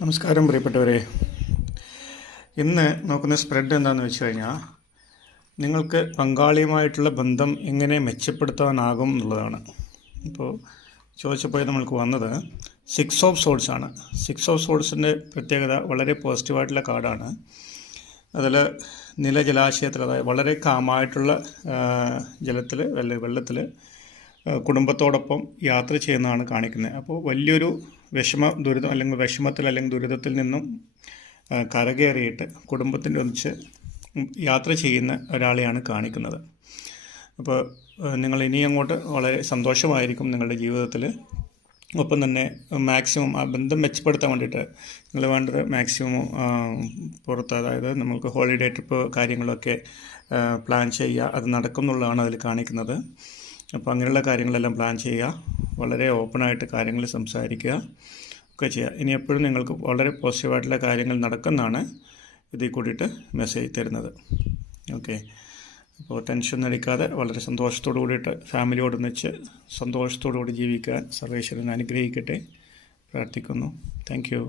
നമസ്കാരം പ്രിയപ്പെട്ടവരെ. ഇന്ന് നോക്കുന്ന സ്പ്രെഡ് എന്താണെന്ന് വെച്ച് കഴിഞ്ഞാൽ നിങ്ങൾക്ക് പങ്കാളിയുമായിട്ടുള്ള ബന്ധം എങ്ങനെ മെച്ചപ്പെടുത്താനാകും എന്നുള്ളതാണ്. ഇപ്പോൾ ചോദിച്ചപ്പോൾ നമ്മൾക്ക് വന്നത് 6 ഓഫ് സോഡ്സ് ആണ്. 6 ഓഫ് സോഡ്സിൻ്റെ പ്രത്യേകത വളരെ പോസിറ്റീവായിട്ടുള്ള കാർഡാണ്. അതിൽ ജലാശയത്തിൽ, അതായത് വളരെ കാമായിട്ടുള്ള ജലത്തിൽ വെള്ളത്തിൽ കുടുംബത്തോടൊപ്പം യാത്ര ചെയ്യുന്നതാണ് കാണിക്കുന്നത്. അപ്പോൾ വലിയൊരു ദുരിതം അല്ലെങ്കിൽ വിഷമത്തിൽ അല്ലെങ്കിൽ ദുരിതത്തിൽ നിന്നും കരകയറിയിട്ട് കുടുംബത്തിൻ്റെ ഒന്നിച്ച് യാത്ര ചെയ്യുന്ന ഒരാളെയാണ് കാണിക്കുന്നത്. അപ്പോൾ നിങ്ങൾ ഇനി അങ്ങോട്ട് വളരെ സന്തോഷമായിരിക്കും നിങ്ങളുടെ ജീവിതത്തിൽ. ഒപ്പം തന്നെ മാക്സിമം ആ ബന്ധം മെച്ചപ്പെടുത്താൻ വേണ്ടിയിട്ട് നിങ്ങൾ വേണ്ടത് മാക്സിമം പുറത്ത്, അതായത് നമുക്ക് ഹോളിഡേ ട്രിപ്പ് കാര്യങ്ങളൊക്കെ പ്ലാൻ ചെയ്യുക. അത് നടക്കും എന്നുള്ളതാണ് അതിൽ കാണിക്കുന്നത്. അപ്പോൾ അങ്ങനെയുള്ള കാര്യങ്ങളെല്ലാം പ്ലാൻ ചെയ്യുക, വളരെ ഓപ്പണായിട്ട് കാര്യങ്ങൾ സംസാരിക്കുക ഒക്കെ ചെയ്യുക. ഇനി എപ്പോഴും നിങ്ങൾക്ക് വളരെ പോസിറ്റീവായിട്ടുള്ള കാര്യങ്ങൾ നടക്കുന്നതാണ് ഇതിൽ കൂടിയിട്ട് മെസ്സേജ് തരുന്നത്. ഓക്കെ, അപ്പോൾ ടെൻഷൻ അടിക്കാതെ വളരെ സന്തോഷത്തോടു കൂടിയിട്ട് ഫാമിലിയോടൊന്നിച്ച് സന്തോഷത്തോടു കൂടി ജീവിക്കാൻ സർവേശ്വരൻ അനുഗ്രഹിക്കട്ടെ പ്രാർത്ഥിക്കുന്നു. Thank you.